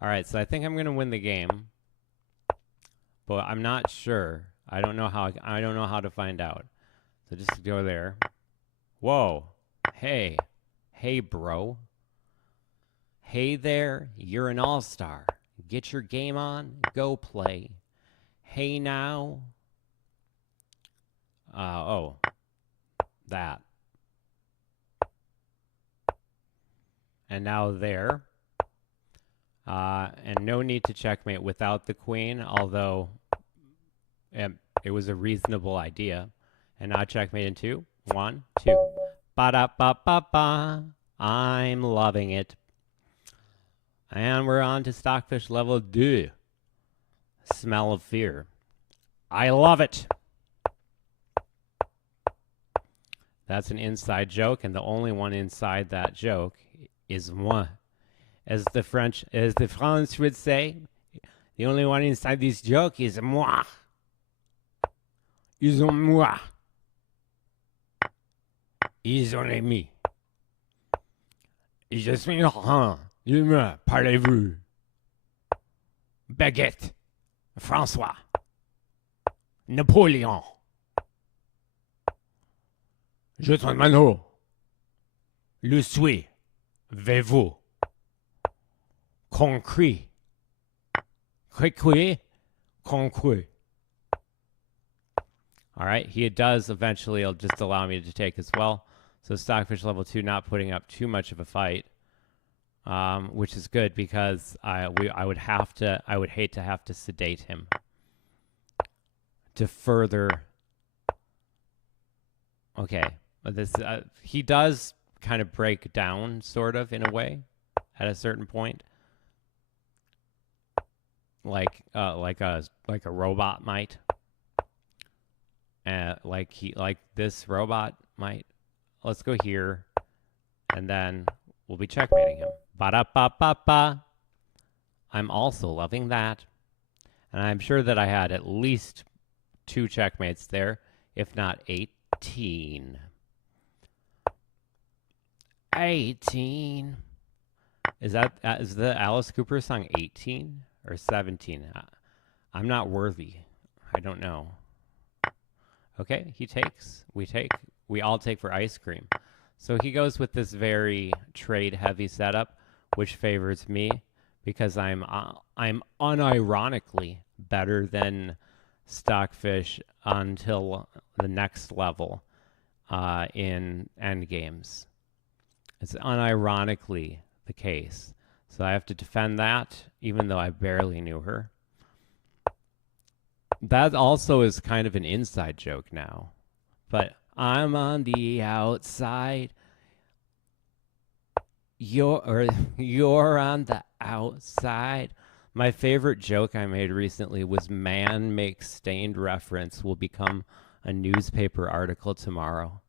All right, so I think I'm going to win the game, but I'm not sure. I don't know how to find out. So just go there. Whoa. Hey. Hey, bro. Hey there, you're an all-star. Get your game on, go play. Hey now. Oh. That. And now there. And no need to checkmate without the queen, although it was a reasonable idea. And now checkmate in 2. 1, 2. Ba-da-ba-ba-ba. I'm loving it. And we're on to Stockfish level 2. Smell of fear. I love it. That's an inside joke, and the only one inside that joke is moi. As the French would say, the only one inside this joke is moi. Ils ont moi. Ils ont me. Je suis Laurent. Parlez-vous. Baguette. François. Napoléon. Je suis Mano. Le suis. Vais-vous. Concret. Concret. All right, he does eventually just allow me to take as well. So Stockfish level 2 not putting up too much of a fight, which is good because I would hate to have to sedate him to further. Okay, this he does kind of break down sort of in a way at a certain point, like a robot might. Like this robot might. Let's go here, and then we'll be checkmating him. Ba-da-ba-ba-ba. I'm also loving that. And I'm sure that I had at least 2 checkmates there, if not 18. 18. Is the Alice Cooper song 18 or 17? I'm not worthy. I don't know. Okay, he takes. We all take for ice cream. So he goes with this very trade-heavy setup, which favors me because I'm unironically better than Stockfish until the next level in endgames. It's unironically the case. So I have to defend that, even though I barely knew her. That also is kind of an inside joke now. But I'm on the outside. You're on the outside. My favorite joke I made recently was man makes stained reference will become a newspaper article tomorrow.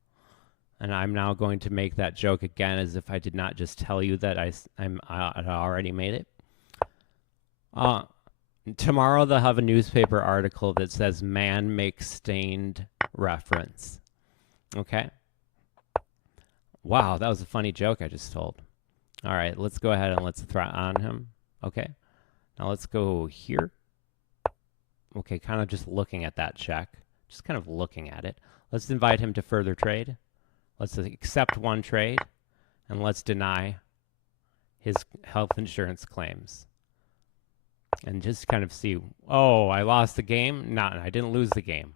And I'm now going to make that joke again as if I did not just tell you that I already made it. Tomorrow they'll have a newspaper article that says man makes stained reference. Okay? Wow, that was a funny joke I just told. All right, let's go ahead and let's threat on him. Okay. Now let's go here. Okay, kind of just looking at that check. Just kind of looking at it. Let's invite him to further trade. Let's accept one trade. And let's deny his health insurance claims. And just kind of see, oh, I lost the game? No, I didn't lose the game.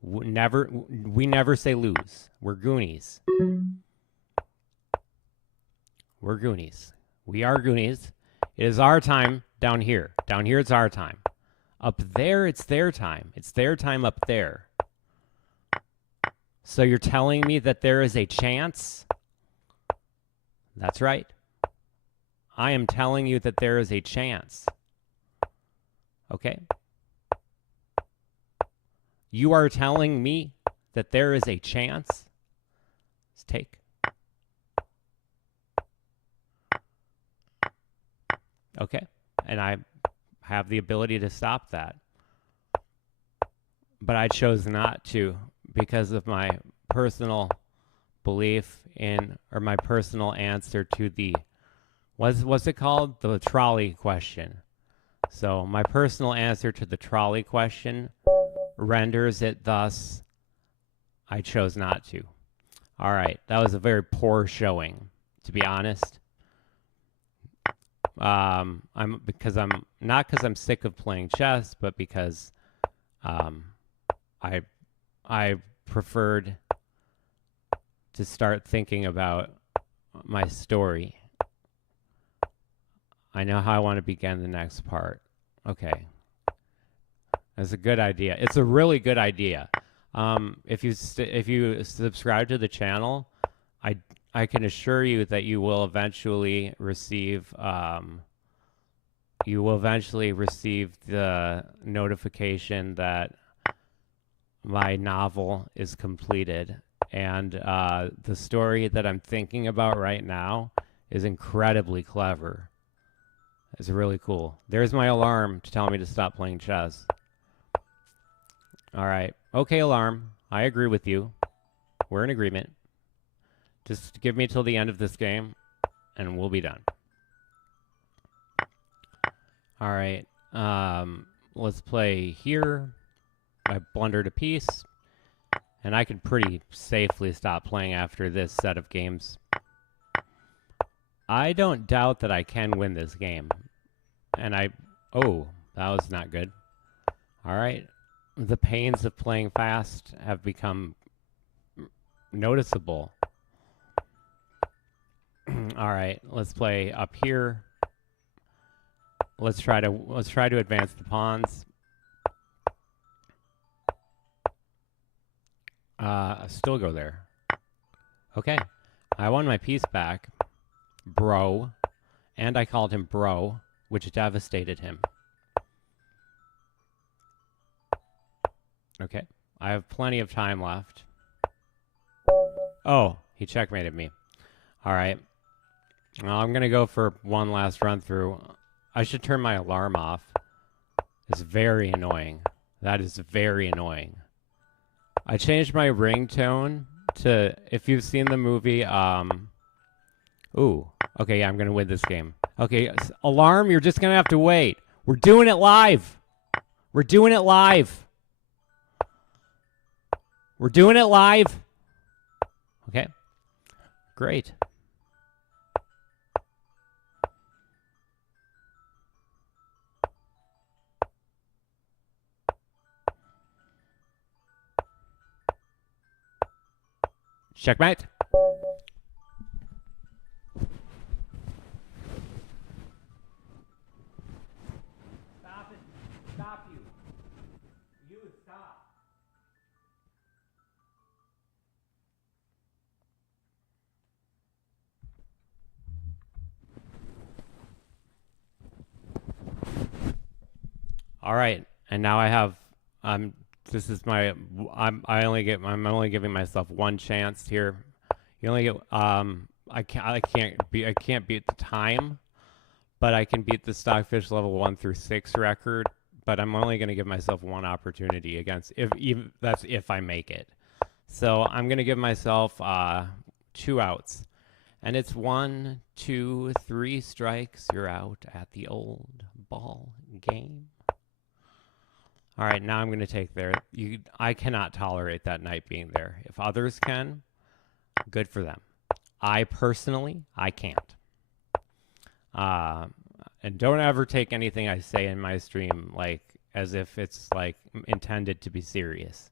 We never say lose. We're Goonies. We're Goonies. We are Goonies. It is our time down here. Down here, it's our time. Up there, it's their time. It's their time up there. So you're telling me that there is a chance? That's right. I am telling you that there is a chance. Okay? You are telling me that there is a chance? Let's take. Okay. And I have the ability to stop that. But I chose not to because of my personal belief in, or my personal answer to the, what's it called? The trolley question. So my personal answer to the trolley question renders it thus I chose not to. All right, that was a very poor showing, to be honest. I'm not because I'm sick of playing chess, but because I preferred to start thinking about my story. I know how I want to begin the next part. Okay. That's a good idea. It's a really good idea. If you subscribe to the channel, I can assure you that you will eventually receive the notification that my novel is completed. And the story that I'm thinking about right now is incredibly clever. It's really cool. There's my alarm to tell me to stop playing chess. All right. Okay, alarm. I agree with you. We're in agreement. Just give me till the end of this game, and we'll be done. All right. Let's play here. I blundered a piece, and I could pretty safely stop playing after this set of games. I don't doubt that I can win this game. And oh, that was not good. All right. The pains of playing fast have become noticeable. All right, let's play up here. Let's try to advance the pawns. Still go there. Okay. I won my piece back. Bro. And I called him bro, which devastated him. Okay. I have plenty of time left. Oh, he checkmated me. All right. Well, I'm going to go for one last run through. I should turn my alarm off. It's very annoying. That is very annoying. I changed my ringtone to, if you've seen the movie, ooh, okay, yeah, I'm going to win this game. Okay, alarm, you're just going to have to wait. We're doing it live. We're doing it live. We're doing it live. Okay, great. Checkmate. Stop it. Stop you. You stop. All right, and now I have this is my I'm only giving myself one chance here. You only get I can't beat the time, but I can beat the Stockfish level 1 through 6 record, but I'm only going to give myself one opportunity against that's if I make it. So I'm going to give myself 2 outs. And it's 1, 2, 3 strikes. You're out at the old ball game. All right, now I'm going to take there. I cannot tolerate that knight being there. If others can, good for them. I personally, I can't. And don't ever take anything I say in my stream like as if it's like intended to be serious.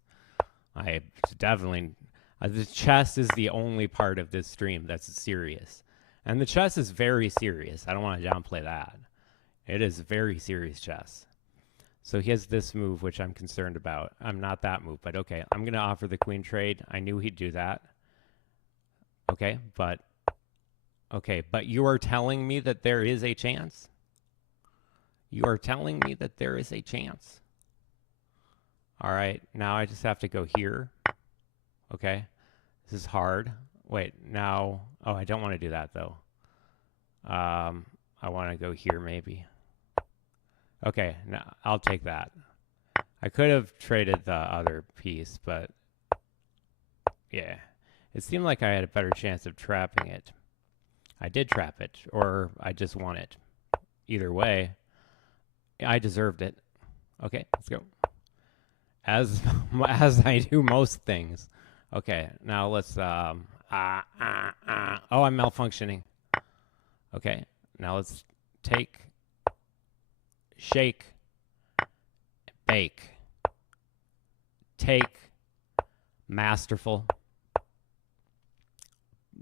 I definitely, the chess is the only part of this stream that's serious. And the chess is very serious. I don't want to downplay that. It is very serious chess. So he has this move, which I'm concerned about. I'm not that move, but okay. I'm going to offer the queen trade. I knew he'd do that. Okay, but you are telling me that there is a chance? You are telling me that there is a chance? All right, now I just have to go here. Okay, this is hard. Wait, now, oh, I don't want to do that, though. I want to go here, maybe. Okay, now I'll take that. I could have traded the other piece, but yeah. It seemed like I had a better chance of trapping it. I did trap it, or I just won it. Either way, I deserved it. Okay, let's go. As I do most things. Okay, now let's oh, I'm malfunctioning. Okay, now let's take, shake, bake, take, masterful.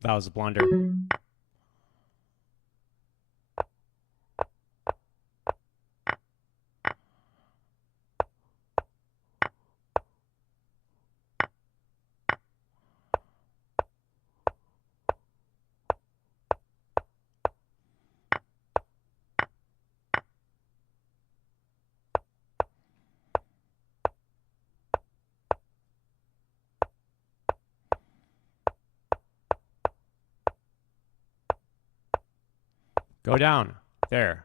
That was a blunder. Go down. There.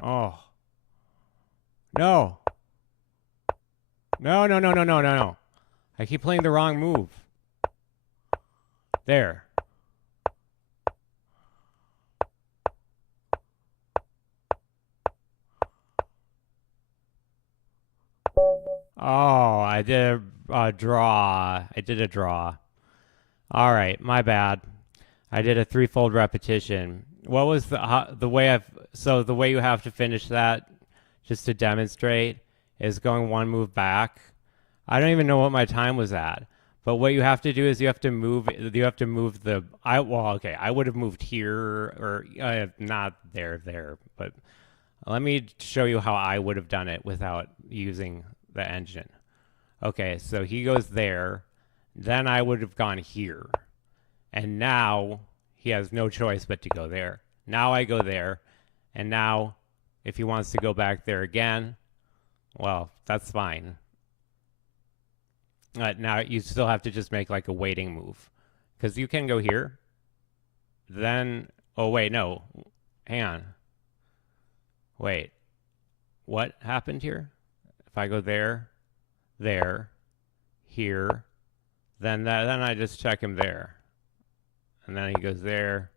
Oh. No. No, no, no, no, no, no, no. I keep playing the wrong move. There. Oh, I did a draw. I did a draw. All right, my bad. I did a threefold repetition. What was the way so the way you have to finish that, just to demonstrate, is going one move back. I don't even know what my time was at. But what you have to do is you have to move the I would have moved here, or not there, but let me show you how I would have done it without using the engine. Okay, so he goes there, then I would have gone here. And now he has no choice but to go there. Now I go there, and now if he wants to go back there again, well, that's fine. Now you still have to just make like a waiting move, because you can go here. Then, oh wait, no, hang on. Wait, what happened here? If I go there, here, then I just check him there, and then he goes there.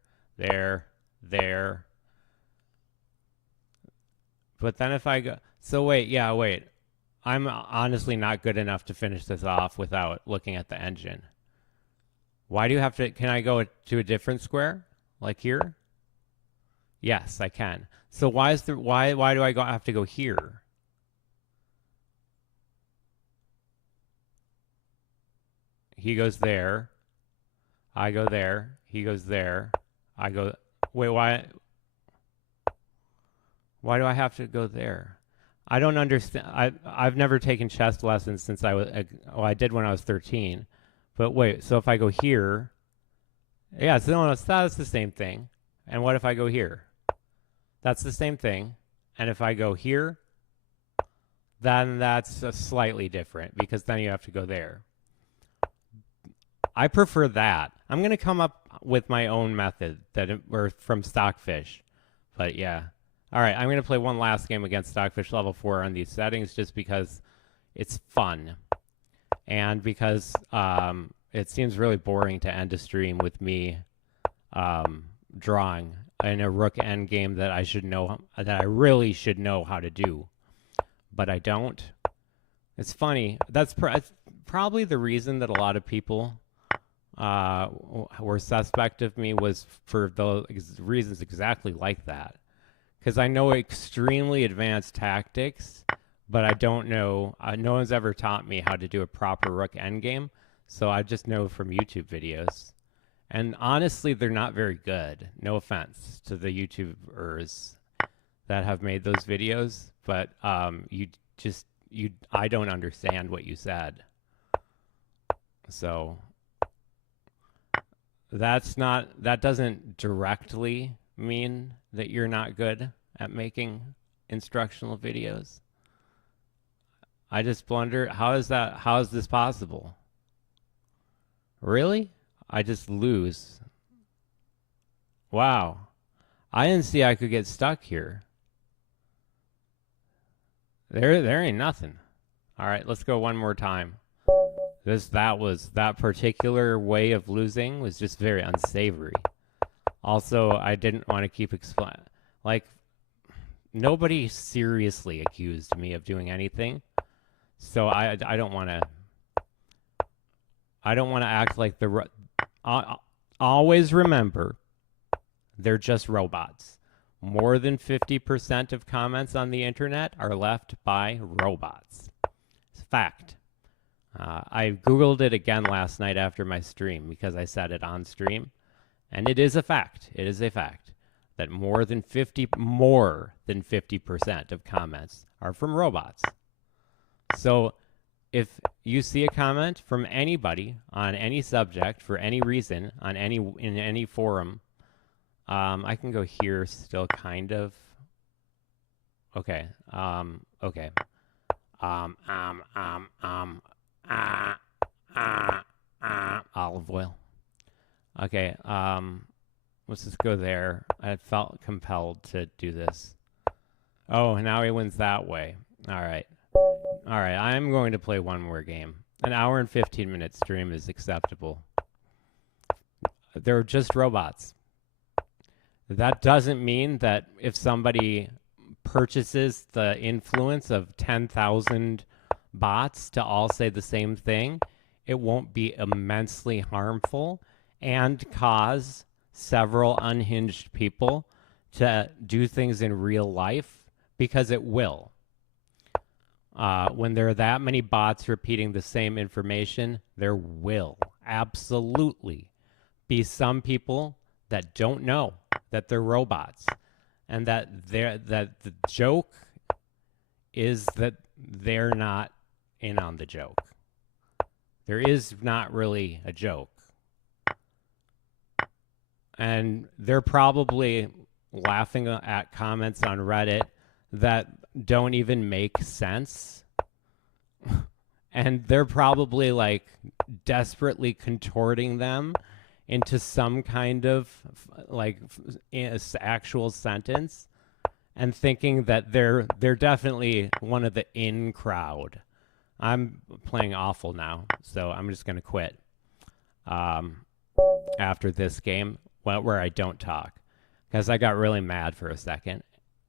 But then if I go, so wait, I'm honestly not good enough to finish this off without looking at the engine. Why do you have to, can I go to a different square? Like here? Yes, I can. So why do I have to go here? He goes there. I go there. He goes there. I go, wait, why do I have to go there? I don't understand. I've never taken chess lessons since I did when I was 13. But wait, so if I go here, yeah, so that's the same thing. And what if I go here? That's the same thing. And if I go here, then that's slightly different, because then you have to go there. I prefer that. I'm going to come up with my own method or from Stockfish. But yeah. All right, I'm going to play one last game against Stockfish level 4 on these settings, just because it's fun. And because it seems really boring to end a stream with me drawing in a rook endgame that I really should know how to do. But I don't. It's funny. That's probably the reason that a lot of people were suspect of me, was for the reasons exactly like that. Because I know extremely advanced tactics, but I don't know. No one's ever taught me how to do a proper rook endgame, so I just know from YouTube videos. And honestly, they're not very good. No offense to the YouTubers that have made those videos, but I don't understand what you said. So that doesn't directly mean that you're not good at making instructional videos. I just wonder, how is this possible? Really? I just lose. Wow. I didn't see I could get stuck here. There ain't nothing. All right, let's go one more time. That particular way of losing was just very unsavory. Also, I didn't want to keep like, nobody seriously accused me of doing anything, so I don't want to. I don't want to act like always remember, they're just robots. More than 50% of comments on the internet are left by robots. It's a fact. I Googled it again last night after my stream, because I said it on stream. And it is a fact. It is a fact that more than 50% of comments are from robots. So if you see a comment from anybody on any subject for any reason in any forum, I can go here still, kind of. Okay. Okay. Um, um, um, um, uh, olive oil. Okay. Let's just go there. I felt compelled to do this. Oh, now he wins that way. All right. All right. I'm going to play one more game. An hour and 15-minute stream is acceptable. They're just robots. That doesn't mean that if somebody purchases the influence of 10,000 bots to all say the same thing, it won't be immensely harmful and cause several unhinged people to do things in real life, because it will. When there are that many bots repeating the same information, there will absolutely be some people that don't know that they're robots, and that the joke is that they're not in on the joke. There is not really a joke. And they're probably laughing at comments on Reddit that don't even make sense. And they're probably like desperately contorting them into some kind of like actual sentence, and thinking that they're definitely one of the in crowd. I'm playing awful now, so I'm just going to quit after this game, where I don't talk, because I got really mad for a second.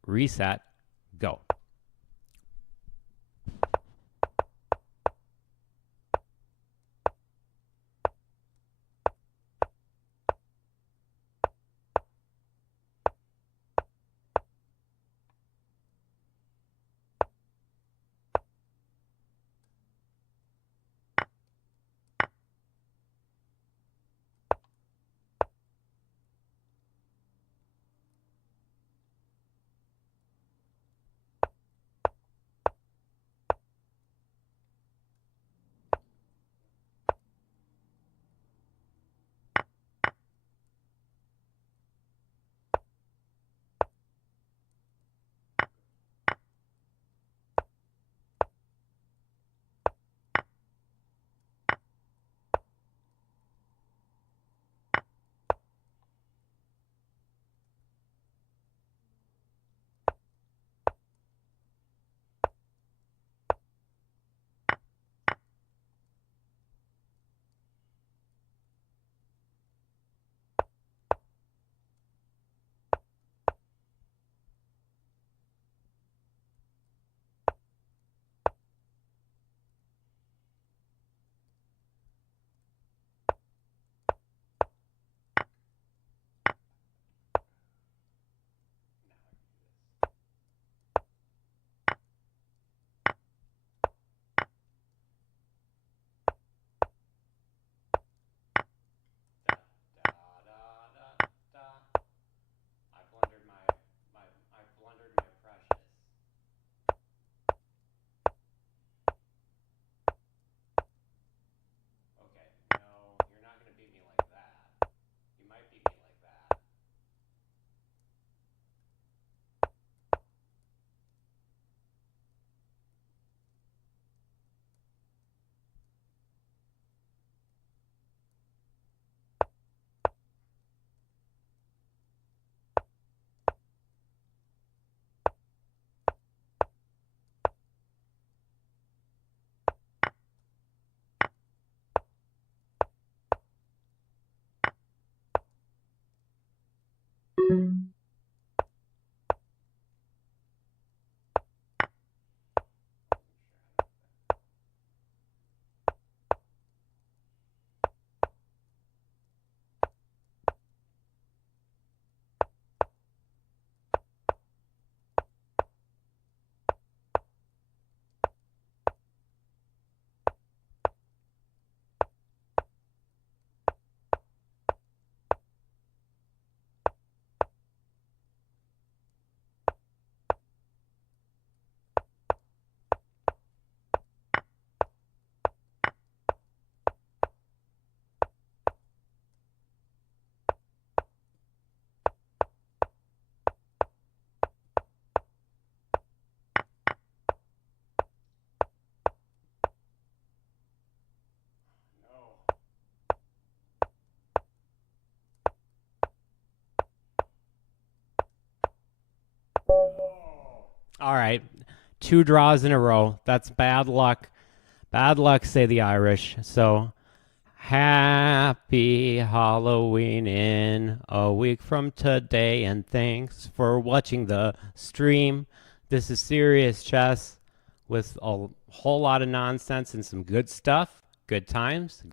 Reset, go. All right. 2 draws in a row. That's bad luck. Bad luck, say the Irish. So happy Halloween in a week from today, and thanks for watching the stream. This is Serious Chess with a whole lot of nonsense and some good stuff, good times.